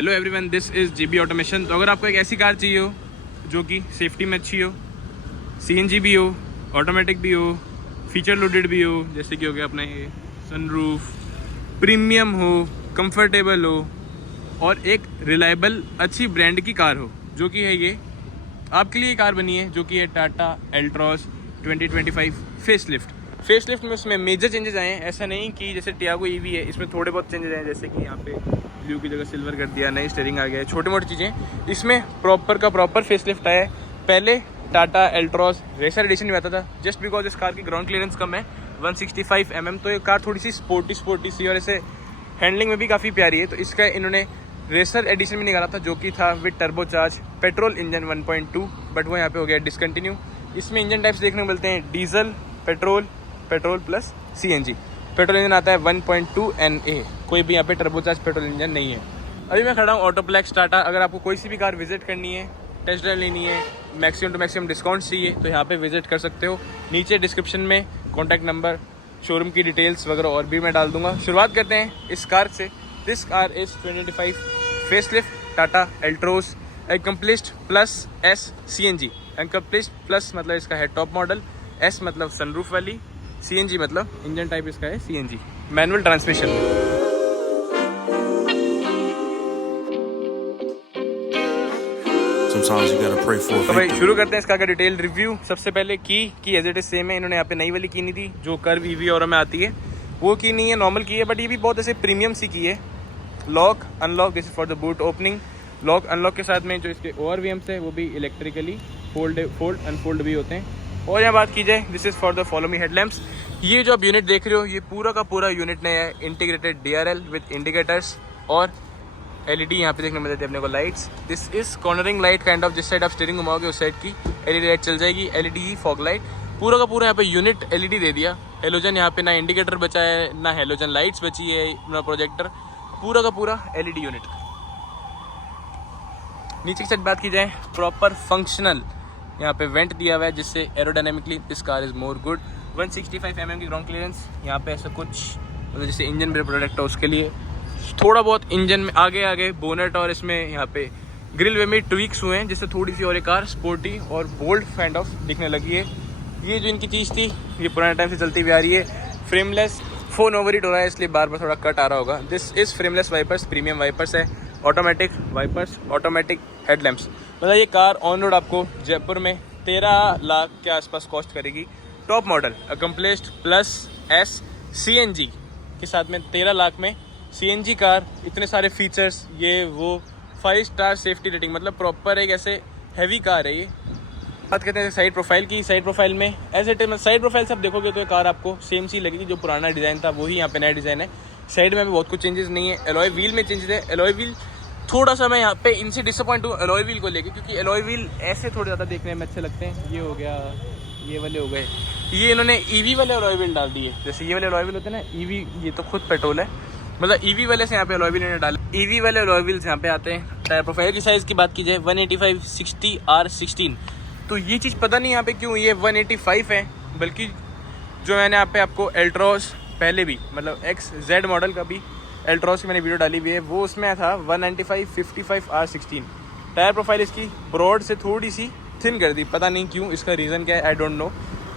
Hello everyone, this is GB automation. तो अगर आपको एक ऐसी कार चाहिए हो जो कि सेफ्टी में अच्छी हो, सीएनजी भी हो, ऑटोमेटिक भी हो, फीचर लोडेड भी हो, जैसे कि हो गया अपना ये सनरूफ, प्रीमियम हो, कंफर्टेबल हो और एक रिलायबल अच्छी ब्रांड की कार हो, जो कि है ये आपके लिए कार बनी है, जो कि है टाटा एल्ट्रॉस 2025 फेसलिफ्ट में उसमें मेजर चेंजेस आए हैं। ऐसा नहीं कि जैसे टियागो ईवी है, इसमें थोड़े बहुत चेंजेस आए हैं, जैसे कि यहाँ पे ब्लू की जगह सिल्वर कर दिया, नई स्टीयरिंग आ गया है, छोटी मोटी चीज़ें। इसमें प्रॉपर फेसलिफ्ट आया है। पहले टाटा एल्ट्रॉस रेसर एडिशन में आता था, जस्ट बिकॉज इस कार की ग्राउंड क्लियरेंस कम है 165 mm, तो ये कार थोड़ी सी स्पोर्टी सी और ऐसे हैंडलिंग में भी काफ़ी प्यारी है। तो इसका इन्होंने रेसर एडिशन में निकाला था, जो कि था with turbocharge petrol engine 1.2, but वो यहाँ पे हो गया डिसकंटिन्यू। इसमें इंजन टाइप्स देखने को मिलते हैं diesel, petrol plus CNG. Petrol engine आता है 1.2 NA, कोई भी यहाँ पे टर्बोचार्ज पेट्रोल इंजन नहीं है। अभी मैं खड़ा हूँ ऑटोप्लेक्स टाटा। अगर आपको कोई सी भी कार विजिट करनी है, टेस्ट ड्राइव लेनी है, मैक्सिमम टू मैक्सिमम डिस्काउंट चाहिए, तो यहाँ पे विजिट कर सकते हो। नीचे डिस्क्रिप्शन में कॉन्टैक्ट नंबर, शोरूम की डिटेल्स वगैरह और भी मैं डाल दूंगा। शुरुआत करते हैं इस कार से। This car is 2025 facelift Tata Altroz accomplished plus S CNG. Accomplished plus मतलब इसका है टॉप मॉडल, एस मतलब सनरूफ वाली, सीएनजी मतलब इंजन टाइप इसका है सीएनजी, मैनुअल ट्रांसमिशन। तो भाई शुरू करते हैं इसका डिटेल रिव्यू। सबसे पहले की एज इट इज सेम है। इन्होंने यहाँ पे नई वाली की नहीं थी जो कर्व ईवी और में आती है, वो की नहीं है, नॉर्मल की है, बट ये भी बहुत ऐसे प्रीमियम सी की है। Lock unlock, this is for the boot opening. Lock unlock के साथ में जो इसके ORVMs है वो भी इलेक्ट्रिकली फोल्ड अनफोल्ड भी होते हैं। और यहाँ बात की जाए, this is for the follow me headlamps. ये जो आप यूनिट देख रहे हो, ये पूरा का पूरा यूनिट नया है, इंटीग्रेटेड DRL विद इंडिकेटर्स और LED यहाँ पे देखने को मिलती है अपने को lights. This is cornering light kind of, जिस साइड आप स्टीयरिंग घुमाओगे उस साइड की LED लाइट चल जाएगी, LED फॉग लाइट। पूरा का पूरा यहाँ पे यूनिट LED दे दिया। हेलोजन यहाँ पे ना इंडिकेटर बचा है, ना हेलोजन लाइट्स बची है, ना प्रोजेक्टर, पूरा का पूरा LED यूनिट। नीचे की साइड बात की जाए, प्रॉपर फंक्शनल यहाँ पे वेंट दिया हुआ है, जिससे aerodynamically this car is more good. 165 mm की ग्राउंड क्लियरेंस। यहाँ पे ऐसा कुछ मतलब जैसे इंजन ब्रेक प्रोडक्ट है उसके लिए थोड़ा बहुत इंजन में आगे बोनेट और इसमें यहाँ पे ग्रिल वे में ट्विक्स हुए हैं, जिससे थोड़ी सी और एक कार स्पोर्टी और बोल्ड काइंड ऑफ दिखने लगी है। ये जो इनकी चीज़ थी ये पुराने टाइम से चलती हुई आ रही है। फ्रेमलेस फोन ओवरहीट हो रहा है, इसलिए बार बार थोड़ा कट आ रहा होगा। This is frameless wipers, premium wipers है, ऑटोमेटिक वाइपर्स, ऑटोमेटिक हेडलैम्प्स। मतलब ये कार ऑन रोड आपको जयपुर में 13 लाख के आसपास कॉस्ट करेगी। Top model accomplished plus S CNG के साथ में 13 लाख में सीएनजी कार, इतने सारे फीचर्स, ये वो 5 स्टार सेफ्टी रेटिंग, मतलब प्रॉपर एक ऐसे हैवी कार है ये। बात करते हैं साइड प्रोफाइल की। साइड प्रोफाइल में as it is side profile सब देखोगे तो ये कार आपको सेम सी लगेगी, जो पुराना डिज़ाइन था वही यहाँ पे नया डिज़ाइन है। साइड में भी बहुत कुछ चेंजेस नहीं है। एलॉय व्हील में चेंजेस है। एलॉय व्हील थोड़ा सा मैं यहाँ पे इनसे डिसअपॉइंट हूँ एलॉय व्हील को लेके, क्योंकि एलॉय व्हील ऐसे थोड़े ज़्यादा देखने में अच्छे लगते हैं। ये हो गया, ये वाले हो गए, ये इन्होंने ईवी वाले एलॉय व्हील डाल दिए। जैसे ये वाले एलॉय व्हील होते हैं ना ईवी, ये तो खुद पेट्रोल है, मतलब ईवी वाले से यहाँ पे एलॉय व्हील इन्होंने डाले। ईवी वाले एलॉय व्हील्स यहाँ पे आते हैं। टायर प्रोफाइल की साइज़ की बात की जाए 185/60 R16, तो ये चीज़ पता नहीं यहाँ पे क्यों ये 185 है, बल्कि जो मैंने यहाँ पे आपको एल्ट्रॉस पहले भी मतलब XZ मॉडल का भी एल्ट्रॉस की मैंने वीडियो डाली हुई है, वो उसमें था 195/55 R16। टायर प्रोफाइल इसकी ब्रॉड से थोड़ी सी थिन कर दी, पता नहीं क्यों, इसका रीज़न क्या है आई डोंट नो।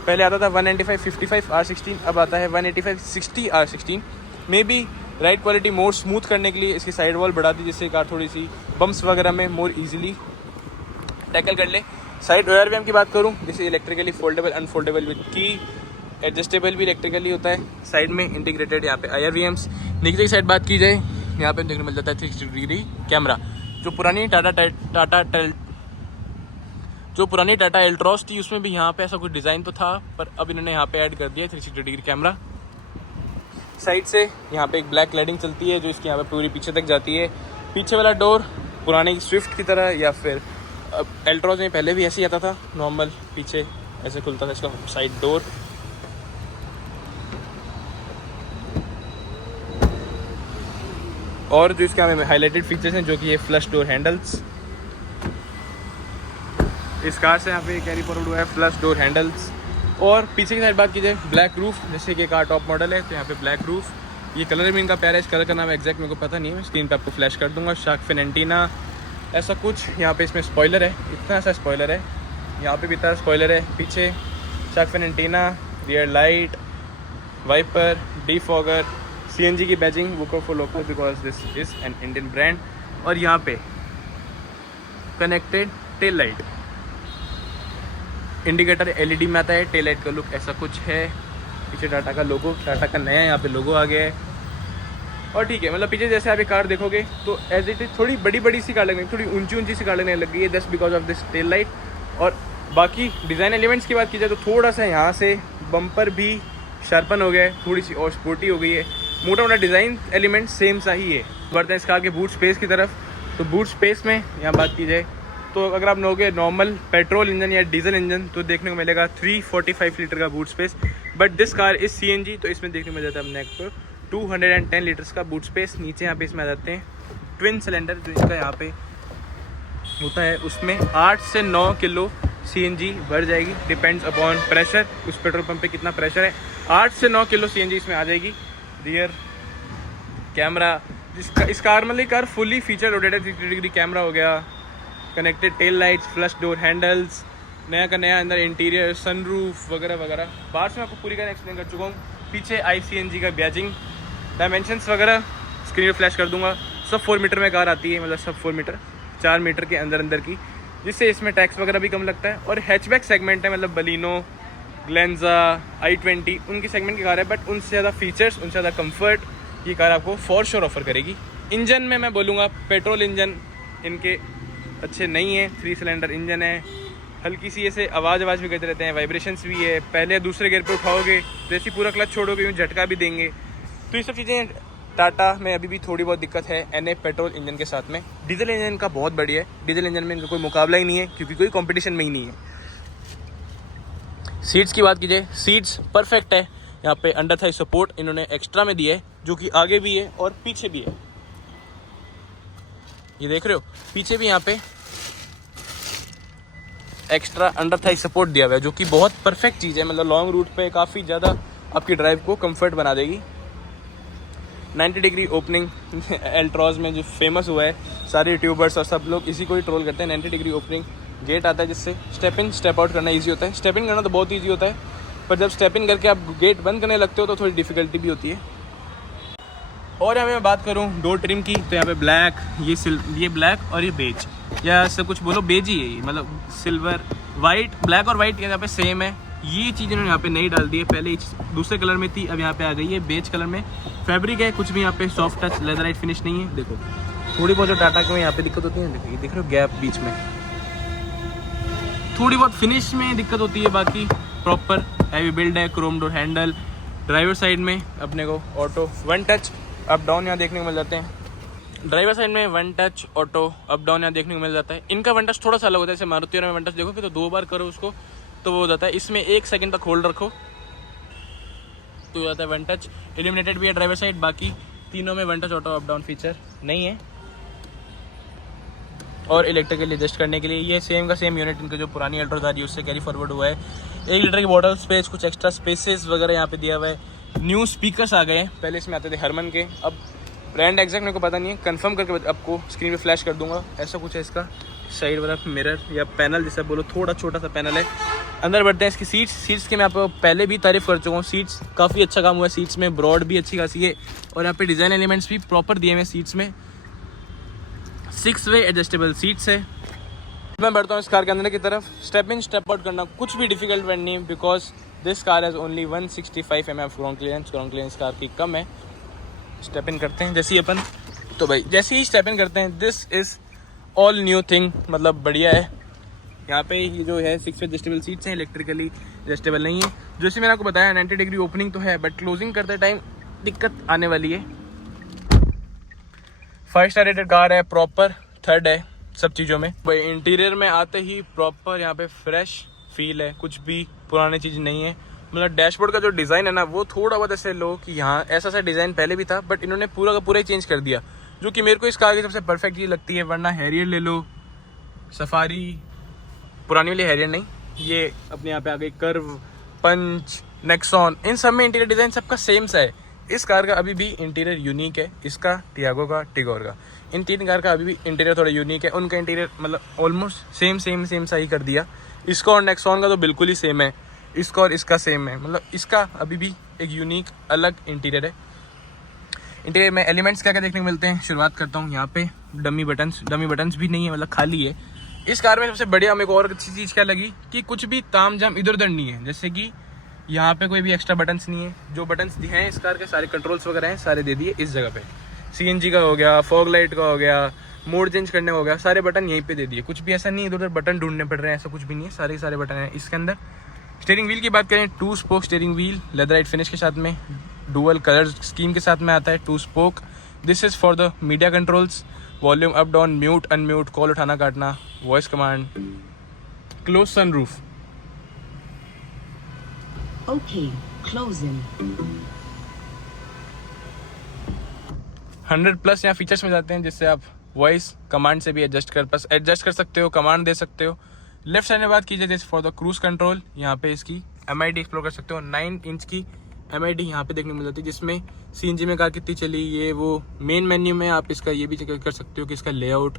पहले आता था 195/55 R16, अब आता है 185/60 R16। May be ride quality more smooth करने के लिए इसकी साइड वॉल बढ़ा दी, जिससे कार थोड़ी सी बम्प्स वगैरह में मोर ईजिली टैकल कर ले। साइड ORVM की बात करूँ, जैसे इलेक्ट्रिकली फोल्डेबल अनफोल्डेबल विद की, एडजस्टेबल भी इलेक्ट्रिकली होता है। साइड में इंटीग्रेटेड यहाँ पे IRVMs। नीचे की साइड बात की जाए, यहाँ पे देखने मिल जाता है 360 डिग्री कैमरा। जो पुरानी टाटा एल्ट्रॉस थी उसमें भी यहाँ पे ऐसा कुछ डिज़ाइन तो था, पर अब इन्होंने यहाँ पे ऐड कर दिया 360 डिग्री कैमरा। साइड से यहाँ पे एक ब्लैक क्लैडिंग चलती है, जो इसकी यहाँ पे पूरी पीछे तक जाती है। पीछे वाला डोर पुरानी स्विफ्ट की तरह, या फिर एल्ट्रॉस में पहले भी ऐसे ही आता था, नॉर्मल पीछे ऐसे खुलता था इसका साइड डोर। और जो इसका हमें हाईलाइटेड फीचर्स हैं, जो कि ये फ्लश डोर हैंडल्स, इस कार से यहाँ पे कैरी फॉरवर्ड हुआ है फ्लश डोर हैंडल्स। और पीछे की साइड बात की जाए, ब्लैक रूफ, जैसे कि कार टॉप मॉडल है तो यहाँ पे ब्लैक रूफ। ये कलर भी इनका प्यारा है। इस कलर का नाम एग्जैक्ट मेरे को पता नहीं है, मैं स्क्रीन पे आपको फ्लैश कर दूंगा। शार्क फिन एंटीना ऐसा कुछ। यहाँ पे इसमें स्पॉइलर है, इतना सा स्पॉइलर है। यहाँ पे भी इतना स्पॉइलर है। पीछे shark fin antenna, rear light, wiper, defogger, CNG की badging, vocal for local because this is an Indian brand. और यहाँ पे connected tail light, indicator LED में आता है। टेल लाइट का लुक ऐसा कुछ है। पीछे टाटा का लोगो, टाटा का नया यहाँ पे लोगो आ गया है। और ठीक है, मतलब पीछे जैसे आप ये कार देखोगे तो एज इट इज थोड़ी बड़ी सी कार लगने, थोड़ी ऊंची सी कार लगने लग गई है, just because of this tail light. और बाकी डिज़ाइन एलिमेंट्स की बात की जाए तो थोड़ा सा यहाँ से बम्पर भी शार्पन हो गया है, थोड़ी सी और स्पोर्टी हो गई है। मोटा डिज़ाइन एलिमेंट सेम सा ही है। बढ़ते हैं इस कार के बूट स्पेस की तरफ। तो बूट स्पेस में यहाँ बात की जाए तो अगर आप लोगे नॉर्मल पेट्रोल इंजन या डीजल इंजन तो देखने को मिलेगा 345 लीटर का boot space. But this car is CNG तो इसमें देखने को मिल जाता है अपने को 210 लीटर्स का बूट स्पेस। नीचे यहाँ पे इसमें आ जाते हैं ट्विन सिलेंडर जो इसका यहाँ पे होता है, उसमें 8 से 9 किलो CNG भर जाएगी। डिपेंड्स अपॉन प्रेशर, उस पेट्रोल पंप पे कितना प्रेशर है। 8 से 9 किलो CNG इसमें आ जाएगी। रियर कैमरा, जिसका इस कार मतलब कार फुली फीचर लोडेड है। 360 डिग्री कैमरा हो गया, connected tail lights, flush door handles, नया का नया अंदर इंटीरियर, सनरूफ वगैरह वगैरह। बाहर से मैं आपको पूरी तरह एक्सप्लेन कर चुका हूँ। पीछे ICNG का बैजिंग, डायमेंशंस वगैरह स्क्रीन पर फ्लैश कर दूंगा। सब 4 मीटर में कार आती है, मतलब सब 4 मीटर, 4 मीटर के अंदर की, जिससे इसमें टैक्स वगैरह भी कम लगता है। और हैचबैक सेगमेंट है, मतलब बलिनो, ग्लेंजा, i20 उनकी सेगमेंट की कार है। बट उनसे ज़्यादा फीचर्स, उनसे ज़्यादा कंफर्ट ये कार आपको फॉर श्योर ऑफर करेगी। इंजन में मैं बोलूँगा पेट्रोल इंजन इनके अच्छे नहीं है। 3 सिलेंडर इंजन है, हल्की सी ऐसे आवाज़ भी करते रहते हैं, वाइब्रेशंस भी है। पहले दूसरे गियर पे उठाओगे जैसे पूरा क्लच छोड़ोगे यूँ झटका भी देंगे। तो ये सब चीज़ें टाटा में अभी भी थोड़ी बहुत दिक्कत है NA पेट्रोल इंजन के साथ में। डीजल इंजन का बहुत बढ़िया है, डीजल इंजन में इनका कोई मुकाबला ही नहीं है क्योंकि कोई कंपटीशन में ही नहीं है। सीट्स की बात कीजिए, सीट्स परफेक्ट है। यहाँ पे अंडर थाई सपोर्ट इन्होंने एक्स्ट्रा में दिया है जो कि आगे भी है और पीछे भी है। ये देख रहे हो, पीछे भी यहाँ पे एक्स्ट्रा अंडर थाई सपोर्ट दिया हुआ है जो कि बहुत परफेक्ट चीज़ है। मतलब लॉन्ग रूट पे काफ़ी ज़्यादा आपकी ड्राइव को कंफर्ट बना देगी। 90 डिग्री ओपनिंग एल्ट्रॉज में जो फेमस हुआ है, सारे यूट्यूबर्स और सब लोग इसी को ही ट्रोल करते हैं। 90 डिग्री ओपनिंग गेट आता है जिससे स्टेप इन स्टेप आउट करना ईजी होता है। स्टेप इन करना तो बहुत ईजी होता है, पर जब स्टेप इन करके आप गेट बंद करने लगते हो तो थोड़ी डिफिकल्टी भी होती है। और यहाँ पे मैं बात करूँ डोर ट्रिम की तो यहाँ पे ब्लैक, ये ब्लैक और ये बेज, या सब कुछ बोलो बेज ही है ये, मतलब सिल्वर, वाइट, ब्लैक और वाइट यहाँ पे सेम है। ये चीज़ इन्होंने यहाँ पे नहीं डाल दी है, पहले दूसरे कलर में थी, अब यहाँ पे आ गई है बेज कलर में। फैब्रिक है, कुछ भी यहाँ पे सॉफ्ट टच लेदराइट फिनिश नहीं है। देखो थोड़ी बहुत जो टाटा के में यहाँ पे दिक्कत होती है, देखो ये देख रहे हो गैप बीच में, थोड़ी बहुत फिनिश में दिक्कत होती है, बाकी प्रॉपर हैवी बिल्ड है। Chrome door handle, driver side में अपने को ऑटो 1 टच अप डाउन यहाँ देखने को मिल जाते हैं। ड्राइवर साइड में 1 टच ऑटो अप डाउन यहाँ देखने को मिल जाता है। इनका 1 टच थोड़ा सा अलग होता है, जैसे मारुति में 1 टच देखोगे तो 2 बार करो उसको तो वो हो जाता है, इसमें 1 सेकंड तक होल्ड रखो तो हो जाता है 1 टच। इल्यूमिनेटेड भी है ड्राइवर साइड, बाकी तीनों में 1 touch auto up down feature नहीं है। और इलेक्ट्रिकली एडजस्ट करने के लिए ये सेम का सेम यूनिट इनका जो पुरानी अल्ट्रोज आ रही है उससे कैरी फॉरवर्ड हुआ है। 1 लीटर की बॉटल स्पेस, कुछ एक्स्ट्रा स्पेसेस वगैरह यहाँ पे दिया हुआ है। न्यू स्पीकर्स आ गए हैं, पहले इसमें आते थे हरमन के, अब ब्रांड एग्जैक्ट मेरे को पता नहीं है, कंफर्म करके आपको स्क्रीन पे फ्लैश कर दूंगा। ऐसा कुछ है इसका साइड वाला मिरर या पैनल जैसा बोलो, थोड़ा छोटा सा पैनल है। अंदर बढ़ते हैं इसकी सीट्स की मैं आपको पहले भी तारीफ कर चुका हूँ। सीट्स काफ़ी अच्छा काम हुआ है, सीट्स में ब्रॉड भी अच्छी खासी है और यहाँ पे डिज़ाइन एलिमेंट्स भी प्रॉपर दिए हुए सीट्स में। 6 वे एडजस्टेबल सीट्स है। मैं बढ़ता हूँ इस कार के अंदर की तरफ। स्टेप इन स्टेप आउट करना कुछ भी डिफिकल्ट नहीं है because this car has only 165 mm ground clearance car की कम है। स्टेप इन करते हैं जैसे ही अपन, तो भाई जैसे ही स्टेप इन करते हैं this is all new thing, मतलब बढ़िया है। यहाँ पे ये जो है 6 वे एडजस्टेबल सीट्स हैं, इलेक्ट्रिकली एडजस्टेबल नहीं है। जैसे मैंने आपको बताया 90 डिग्री ओपनिंग तो है, बट क्लोजिंग करते टाइम दिक्कत आने वाली है। 5 स्टार रेटेड कार है, प्रॉपर 3rd है सब चीज़ों में। भाई इंटीरियर में आते ही प्रॉपर यहाँ पे फ्रेश फील है, कुछ भी पुरानी चीज़ नहीं है। मतलब डैशबोर्ड का जो डिज़ाइन है ना वो थोड़ा बहुत ऐसे लो कि यहाँ ऐसा सा डिज़ाइन पहले भी था, बट इन्होंने पूरा का पूरा ही चेंज कर दिया, जो कि मेरे को इस कार की सबसे परफेक्ट चीज़ लगती है। वरना हैरियर ले लो, सफारी, पुरानी वाली हैरियर नहीं, ये अपने यहाँ पे आ गई कर्व, पंच, नेक्सॉन, इन सब में इंटीरियर डिज़ाइन सबका सेम सा है। इस कार का अभी भी इंटीरियर यूनिक है, इसका, टियागो का, टिगोर का। इन 3 कार का अभी भी इंटीरियर थोड़ा यूनिक है। उनका इंटीरियर मतलब ऑलमोस्ट सेम सा ही कर दिया। इसका और नेक्सॉन का तो बिल्कुल ही सेम है, इसका और इसका सेम है, मतलब इसका अभी भी एक यूनिक अलग इंटीरियर है। इंटीरियर में एलिमेंट्स क्या क्या देखने को मिलते हैं, शुरुआत करता हूँ। यहाँ पे डमी बटन्स भी नहीं है, मतलब खाली है। इस कार में सबसे बढ़िया हमें एक और अच्छी चीज़ क्या लगी कि कुछ भी ताम झाम इधर उधर नहीं है। जैसे कि यहाँ पे कोई भी एक्स्ट्रा बटन्स नहीं है, जो बटन्स दिए हैं इस कार के सारे कंट्रोल्स वगैरह हैं सारे दे दिए इस जगह पे। CNG का हो गया, फॉग लाइट का हो गया, मोड चेंज करने का हो गया, सारे बटन यहीं पे दे दिए। कुछ भी ऐसा नहीं इधर उधर बटन ढूंढने पड़ रहे हैं, ऐसा कुछ भी नहीं है, सारे बटन हैं इसके अंदर। स्टीयरिंग व्हील की बात करें, 2 spoke steering wheel leatherette finish के साथ में, डुअल कलर स्कीम के साथ में आता है, 2 spoke. This is for the media controls, volume up down, mute unmute, call उठाना काटना, voice command, close sunroof. Okay, closing. 100+ यहाँ फीचर्स में जाते हैं जिससे आप वॉइस कमांड से भी एडजस्ट कर सकते हो, कमांड दे सकते हो। लेफ्ट साइड में बात की जाए जैसे फॉर द क्रूज कंट्रोल, यहाँ पे इसकी MID एक्सप्लोर कर सकते हो। 9 इंच की MID यहाँ पे देखने को मिल जाती है, जिसमें CNG में कार कितनी चली, ये वो। मेन मेन्यू में आप इसका ये भी चेक कर सकते हो कि इसका लेआउट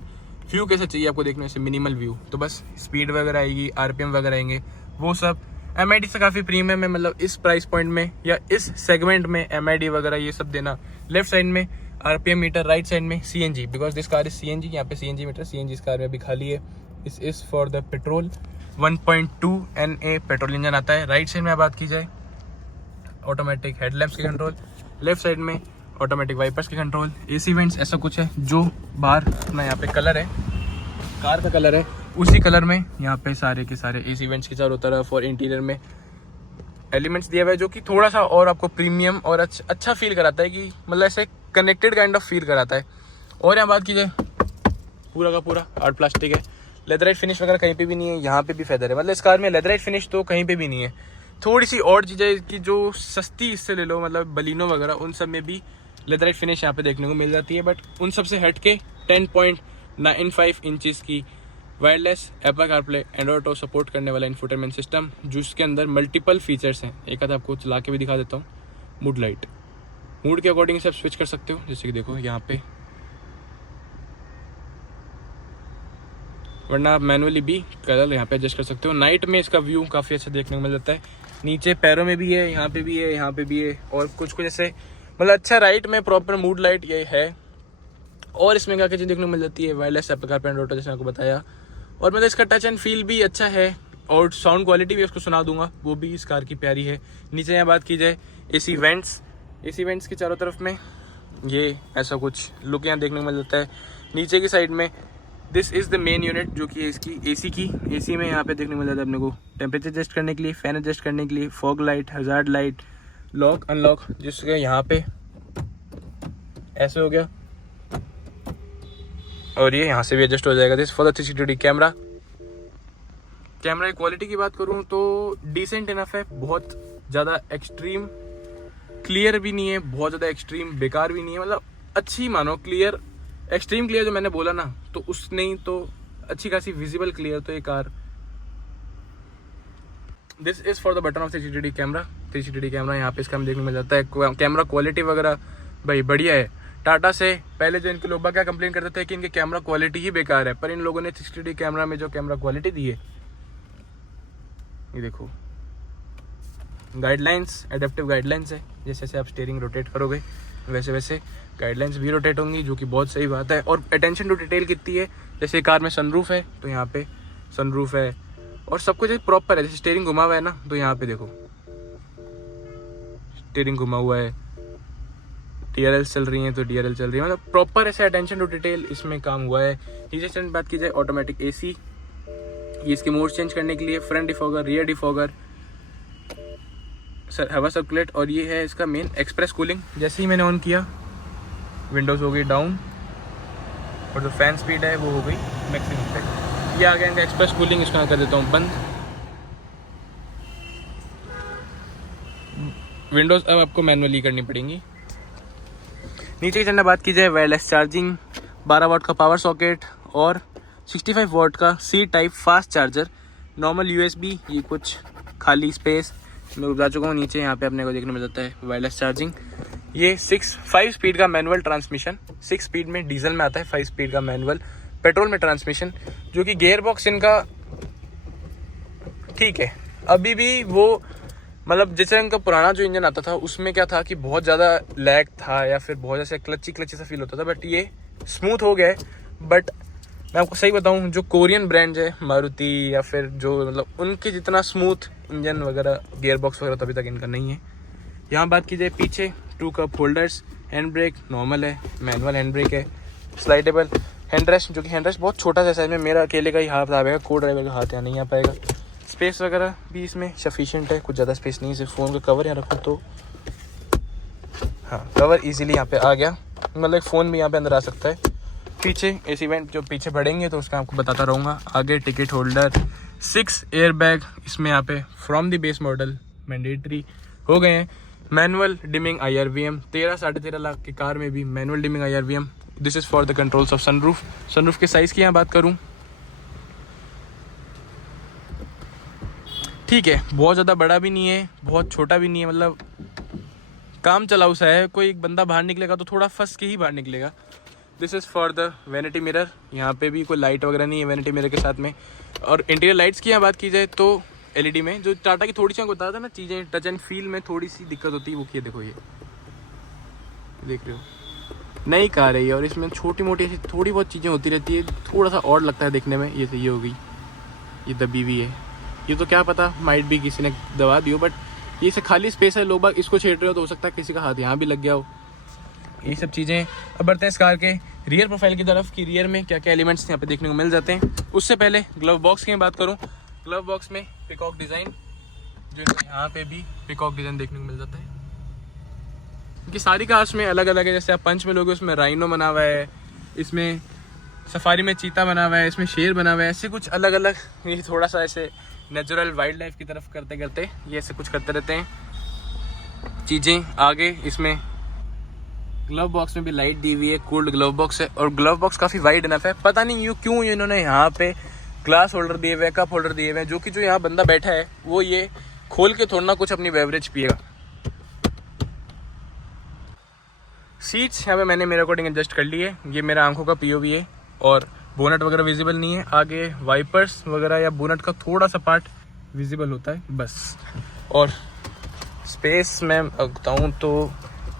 व्यू कैसा चाहिए आपको देखने से, मिनिमल व्यू। तो बस स्पीड वगैरह आएगी, RPM वगैरह आएंगे, वो सब। MID से काफ़ी प्रीमियम है, मतलब इस प्राइस पॉइंट में या इस सेगमेंट में MID वगैरह ये सब देना। लेफ्ट साइड में RPM मीटर, राइट साइड में CNG, because this car is CNG। यहाँ पे CNG मीटर, CNG इस कार में अभी खाली है। इस is for the petrol, 1.2 NA petrol engine आता है। राइट साइड में बात की जाए, ऑटोमेटिक हेडलैम्प्स के कंट्रोल, लेफ्ट साइड में ऑटोमेटिक वाइपर्स के कंट्रोल, AC वेंट्स, ऐसा कुछ है। जो बाहर अपना यहाँ पे कलर है, कार का कलर है, उसी कलर में यहाँ पे सारे के सारे AC वेंट्स के चारों तरफ और इंटीरियर में एलिमेंट्स दिया हुआ है, जो कि थोड़ा सा और आपको प्रीमियम और अच्छा फील कराता है, कि मतलब ऐसे कनेक्टेड काइंड ऑफ फील कराता है। और यहाँ बात की जाए, पूरा का पूरा हार्ड प्लास्टिक है, लेदराइट फिनिश वगैरह कहीं पे भी नहीं है। यहाँ पे भी फेदर है, मतलब इस कार में लेदराइट फिनिश तो कहीं पे भी नहीं है। थोड़ी सी और चीज़ें कि जो सस्ती इससे ले लो, मतलब बलिनो वगैरह, उन सब में भी लेदराइट फिनिश यहाँ पे देखने को मिल जाती है। बट उन सब से हट के 10.95 इंचेस की wireless Apple CarPlay Android auto support करने वाला इंफोटेनमेंट सिस्टम, जिसके अंदर मल्टीपल फीचर्स हैं। एक आध आपको चला के भी दिखा देता हूँ। मूड लाइट, मूड के अकॉर्डिंग से आप स्विच कर सकते हो। जैसे कि देखो यहाँ पे, वरना आप मैनुअली भी कलर यहाँ पे एडजस्ट कर सकते हो। नाइट में इसका व्यू काफ़ी अच्छा देखने को मिल जाता है। नीचे पैरों में भी है, यहाँ पे भी है, यहाँ पे भी है, और कुछ ऐसे मतलब अच्छा। राइट में प्रॉपर मूड लाइट ये है। और इसमें क्या क्या चीज़ देखने को मिल जाती है, wireless Apple CarPlay Android auto, जैसे आपको बताया। और मतलब इसका टच एंड फील भी अच्छा है, और साउंड क्वालिटी भी उसको सुना दूंगा, वो भी इस कार की प्यारी है। नीचे यहाँ बात की जाए, AC वेंट्स के चारों तरफ में ये ऐसा कुछ लुक यहाँ देखने को मिल जाता है। नीचे की साइड में this is the main unit, जो कि इसकी AC में यहाँ पे देखने को मिल जाता है अपने को टेम्परेचर एडजस्ट करने के लिए, फैन एडजस्ट करने के लिए, fog light, hazard light, lock unlock, जिसके यहाँ पे ऐसे हो गया, और ये यहाँ से भी एडजस्ट हो जाएगा। दिस फॉर द 360 कैमरा की क्वालिटी की बात करूँ तो डिसेंट इनफ है, बहुत ज़्यादा एक्सट्रीम क्लियर भी नहीं है, बहुत ज़्यादा एक्सट्रीम बेकार भी नहीं है, मतलब अच्छी मानो क्लियर। एक्सट्रीम क्लियर जो मैंने बोला ना, तो उस नहीं तो अच्छी खासी विजिबल क्लियर। तो ये car, this is for the button of 360 camera यहाँ पे इसका हमें देखने को मिल जाता है। कैमरा क्वालिटी वगैरह भाई बढ़िया है। टाटा से पहले जो इनके लोग क्या कंप्लेन करते थे कि इनके कैमरा क्वालिटी ही बेकार है, पर इन लोगों ने 360 कैमरा में जो कैमरा क्वालिटी दी है, ये देखो, गाइडलाइंस, एडेप्टिव गाइडलाइंस है। जैसे जैसे आप स्टीयरिंग रोटेट करोगे वैसे वैसे गाइडलाइंस भी रोटेट होंगी, जो कि बहुत सही बात है। और अटेंशन टू डिटेल कितनी है, जैसे कार में सनरूफ है तो यहाँ पे सनरूफ है, और सब कुछ प्रॉपर है। जैसे स्टीयरिंग घुमा हुआ है ना, तो यहाँ पे देखो स्टीयरिंग घुमा हुआ है, DRL चल रही है तो DRL चल रही है, मतलब प्रॉपर ऐसे अटेंशन टू डिटेल इसमें काम हुआ है। नीचे से बात की जाए, ऑटोमेटिक AC, ये इसके मोड चेंज करने के लिए, front defogger, rear defogger, sir हवा सर्कुलेट, और ये है इसका मेन एक्सप्रेस कूलिंग। जैसे ही मैंने ऑन किया, विंडोज़ हो गई डाउन, और जो फैन स्पीड है वो हो गई मैक्सिमम तक। ये आ गया इनका एक्सप्रेस कूलिंग, इसको मैं कर देता हूँ बंद। विंडोज़ अब आपको मैनुअली करनी पड़ेंगी। नीचे की चलना बात की जाए, वायरलेस चार्जिंग, 12 वाट का पावर सॉकेट और 65 वाट का C type fast charger, normal USB, ये कुछ खाली स्पेस मैं बता चुका हूँ। नीचे यहाँ पे अपने को देखने मिल जाता है वायरलेस चार्जिंग। ये 5 स्पीड का मैनुअल ट्रांसमिशन, 6 स्पीड में डीजल में आता है, 5 स्पीड का मैनुअल पेट्रोल में ट्रांसमिशन, जो कि गियर बॉक्स इनका ठीक है अभी भी वो, मतलब जैसे इनका पुराना जो इंजन आता था उसमें क्या था कि बहुत ज़्यादा लैग था या फिर बहुत जैसे क्लची सा फील होता था, बट ये स्मूथ हो गया है। बट मैं आपको सही बताऊं, जो कोरियन ब्रांड है मारुति या फिर जो मतलब उनके जितना स्मूथ इंजन वगैरह गियर बॉक्स वगैरह तो अभी तक इनका नहीं है। यहाँ बात की जाए पीछे 2 cup holders, hand brake normal है, मैनुअल हैंड ब्रेक है, स्लाइडेबल हैंड रेस्ट, जो कि हैंड रेस्ट बहुत छोटा सा साइज में, मेरा अकेले का ही हाथ आ पाएगा, को ड्राइवर का हाथ यहाँ नहीं आ पाएगा। स्पेस वगैरह भी इसमें सफिशिएंट है, कुछ ज़्यादा स्पेस नहीं है, सिर्फ फ़ोन का कवर यहाँ रखो तो हाँ कवर इजीली यहाँ पे आ गया, मतलब फ़ोन भी यहाँ पे अंदर आ सकता है। पीछे एसी वेंट जो पीछे बढ़ेंगे तो उसका आपको बताता रहूँगा। आगे टिकट होल्डर, 6 एयर बैग इसमें यहाँ पे from the base model mandatory हो गए हैं। मैनुअल डिमिंग IRVM, 13-13.5 लाख की कार में भी manual dimming IRVM। This is for the controls of sunroof. Sunroof के साइज़ की यहाँ बात करूँ, ठीक है, बहुत ज़्यादा बड़ा भी नहीं है, बहुत छोटा भी नहीं है, मतलब काम चलाऊ सा है। कोई एक बंदा बाहर निकलेगा तो थोड़ा फंस के ही बाहर निकलेगा। This is for the vanity mirror, यहाँ पे भी कोई लाइट वगैरह नहीं है वैनिटी मिरर के साथ में। और इंटीरियर लाइट्स की यहाँ बात की जाए तो LED में जो टाटा की थोड़ी सी बताया था ना चीज़ें टच एंड फील में थोड़ी सी दिक्कत होती है, वो की देखो ये देख रहे हो, नई कार है ये, और इसमें छोटी मोटी ऐसी थोड़ी बहुत चीज़ें होती रहती है, थोड़ा सा और लगता है देखने में। ये हो गई, ये दबी हुई है, ये तो क्या पता माइट भी किसी ने दबा दी हो, बट ये से खाली स्पेस है, लोग बाग इसको छेड़ रहे हो तो हो सकता है किसी का हाथ यहाँ भी लग गया हो, ये सब चीज़ें। अब बढ़ते हैं इस कार के रियर प्रोफाइल की तरफ कि रियर में क्या क्या एलिमेंट्स यहाँ पे देखने को मिल जाते हैं। उससे पहले ग्लव बॉक्स की बात करूँ, ग्लव बॉक्स में पिकॉक डिज़ाइन, जो यहाँ पे भी पिकॉक डिज़ाइन देखने को मिल जाता है। क्योंकि सारी कार्स में अलग अलग है, जैसे आप पंच में लोगे उसमें राइनो बना हुआ है, इसमें सफारी में चीता बना हुआ है, इसमें शेर बना हुआ है, ऐसे कुछ अलग अलग, ये थोड़ा सा ऐसे नेचुरल वाइल्ड लाइफ की तरफ करते करते ये ऐसे कुछ करते रहते हैं चीज़ें। आगे इसमें ग्लव बॉक्स में भी लाइट दी हुई है, कूल्ड ग्लव बॉक्स है, और ग्लव बॉक्स काफ़ी वाइड इनफ है। पता नहीं क्यों इन्होंने यहाँ पे ग्लास होल्डर दिए हुए हैं, कप होल्डर दिए हुए हैं, जो कि जो यहाँ बंदा बैठा है वो ये खोल के थोड़ा ना कुछ अपनी बेवरेज पिएगा। सीट्स यहाँ पे मैंने मेरे अकॉर्डिंग एडजस्ट कर ली है, ये मेरा आंखों का POV है, और बोनट वगैरह विजिबल नहीं है। आगे वाइपर्स वगैरह या बोनट का थोड़ा सा पार्ट विजिबल होता है बस। और स्पेस में बताऊँ तो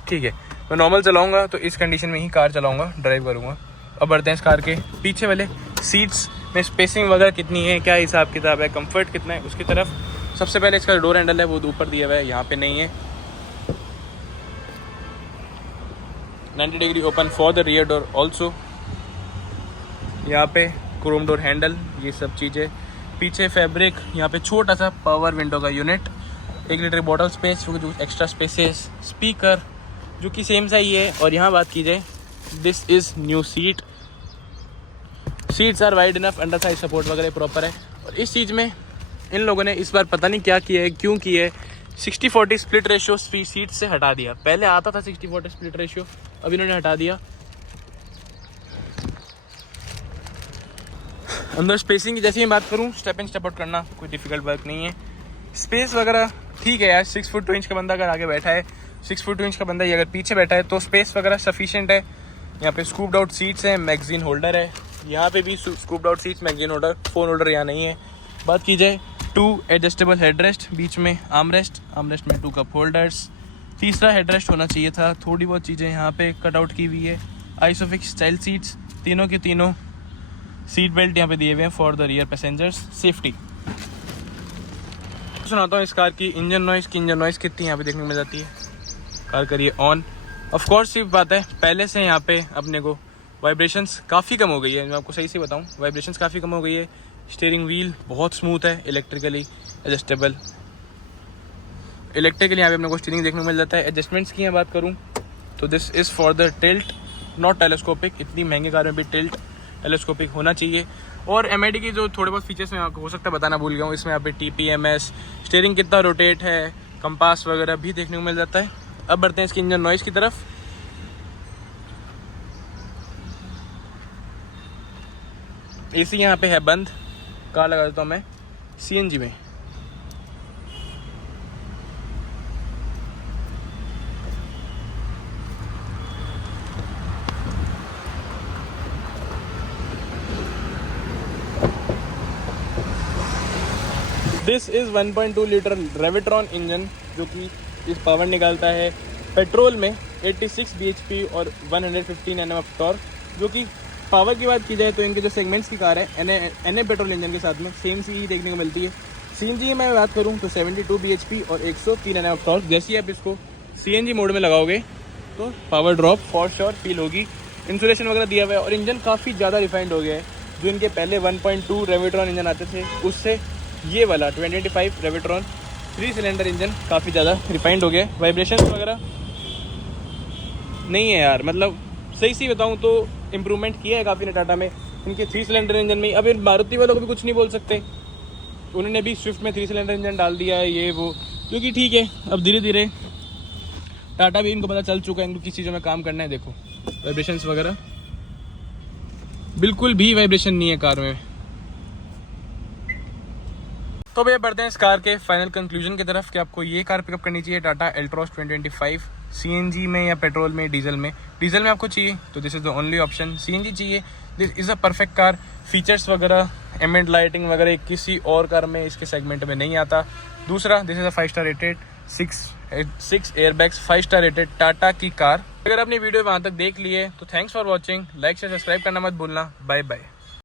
ठीक है, मैं नॉर्मल चलाऊंगा तो इस कंडीशन में ही कार चलाऊंगा, ड्राइव करूंगा। अब बढ़ते हैं इस कार के पीछे वाले सीट्स में स्पेसिंग वगैरह कितनी है, क्या हिसाब किताब है, कंफर्ट कितना है उसकी तरफ। सबसे पहले इसका डोर हैंडल है वो ऊपर दिया हुआ है, यहाँ पे नहीं है। 90 degree open for the rear door also, यहाँ पे क्रोम डोर हैंडल, ये सब चीज़ें। पीछे फैब्रिक, यहाँ पे छोटा सा पावर विंडो का यूनिट, 1 लीटर बॉटल स्पेस जो एक्स्ट्रा स्पेसेस, स्पीकर जो कि सेम सा ही है। और यहाँ बात की जाए, this is new seats are wide enough, under size support वगैरह प्रॉपर है। और इस चीज़ में इन लोगों ने इस बार पता नहीं क्या किया है, क्यों किया है, 60-40 स्प्लिट रेशियो सीट से हटा दिया। पहले आता था 60-40 स्प्लिट रेशियो, अब इन्होंने हटा दिया। अंदर स्पेसिंग की जैसे ही बात करूँ, स्टेप इन स्टेप आउट करना कोई डिफिकल्ट वर्क नहीं है। स्पेस वगैरह ठीक है यार, 6 फुट 2 इंच का बंदा अगर आगे बैठा है, 6 फुट 2 इंच का बंदा ये अगर पीछे बैठा है तो स्पेस वगैरह सफिशिएंट है। यहाँ पे स्कूप्ड आउट सीट्स हैं, मैगजीन होल्डर है, यहाँ पे भी scooped out seats, magazine holder, phone holder यहाँ नहीं है। बात की जाए 2 एडजस्टेबल हेडरेस्ट, बीच में आर्मरेस्ट में 2 कप होल्डर्स, तीसरा हेडरेस्ट होना चाहिए था। थोड़ी बहुत चीज़ें यहाँ पे कट आउट की हुई है। आइसोफिक्स स्टाइल सीट्स, तीनों के तीनों सीट बेल्ट यहाँ पे दिए हुए हैं for the rear passengers safety. सुनाता हूँ इस कार की इंजन नॉइस कितनी यहाँ पे देखने को मिल जाती है। कार करिए ऑन, ऑफ कोर्स सिर्फ बात है पहले से यहाँ पे अपने को वाइब्रेशंस काफ़ी कम हो गई है, मैं आपको सही से बताऊँ वाइब्रेशंस काफ़ी कम हो गई है। स्टीयरिंग व्हील बहुत स्मूथ है, इलेक्ट्रिकली एडजस्टेबल, इलेक्ट्रिकली यहाँ पे अपने को स्टीयरिंग देखने को मिल जाता है। एडजस्टमेंट्स की यहाँ बात करूँ तो this is for the tilt, not telescopic. इतनी महंगी कार में भी टिल्ट टेलीस्कोपिक होना चाहिए। और MID की जो थोड़े बहुत फीचर्स में आपको हो सकता है बताना भूल गया हूँ, इसमें यहाँ पे TPMS, स्टीयरिंग कितना रोटेट है, कंपास वगैरह भी देखने को मिल जाता है। अब बढ़ते हैं इसकी इंजन नॉइस की तरफ। AC यहाँ पे है बंद, कार लगा देता हूँ मैं CNG में। दिस इज़ 1.2 लीटर रेविट्रॉन इंजन जो कि इस पावर निकालता है पेट्रोल में 86 bhp और 115 Nm ऑफ टॉर्क। जो कि पावर की बात की जाए तो इनके जो सेगमेंट्स की कार है एन पेट्रोल इंजन के साथ में सेम सी देखने को मिलती है। CNG में बात करूँ तो 72 bhp और 103 Nm ऑफ टॉर्क। जैसे ही आप इसको CNG मोड में लगाओगे तो power drop for sure feel होगी। इंसुलेशन वगैरह दिया हुआ है और इंजन काफ़ी ज़्यादा रिफाइंड हो गया है। जो इनके पहले 1.2 रेविट्रॉन इंजन आते थे उससे ये वाला 2025 रेविट्रॉन 3 सिलेंडर इंजन काफ़ी ज़्यादा रिफाइंड हो गया है। वाइब्रेशन वगैरह नहीं है यार, मतलब सही सी बताऊँ तो इम्प्रूवमेंट किया है काफ़ी ने टाटा में इनके 3 सिलेंडर इंजन में। अब इन मारुति वालों को भी कुछ नहीं बोल सकते, उन्होंने भी स्विफ्ट में 3 सिलेंडर इंजन डाल दिया है ये वो, क्योंकि ठीक है अब धीरे धीरे टाटा भी इनको पता चल चुका है इनको किस चीज़ों में काम करना है। देखो वाइब्रेशंस वगैरह बिल्कुल भी वाइब्रेशन नहीं है कार में। तो भैया बढ़ते हैं इस कार के फाइनल कंक्लूजन की तरफ कि आपको ये कार पिकअप करनी चाहिए टाटा एल्ट्रॉस 2025 CNG में या पेट्रोल में डीजल में। डीजल में आपको चाहिए तो this is the only option. CNG चाहिए this is a perfect car. Features वगैरह एम्बिएंट लाइटिंग वगैरह किसी और कार में इसके सेगमेंट में नहीं आता। दूसरा this is a 5 star rated 6 airbags 5 star rated Tata की कार। अगर आपने वीडियो वहाँ तक देख ली है तो थैंक्स फॉर वॉचिंग। लाइक से सब्सक्राइब करना मत भूलना। Bye bye.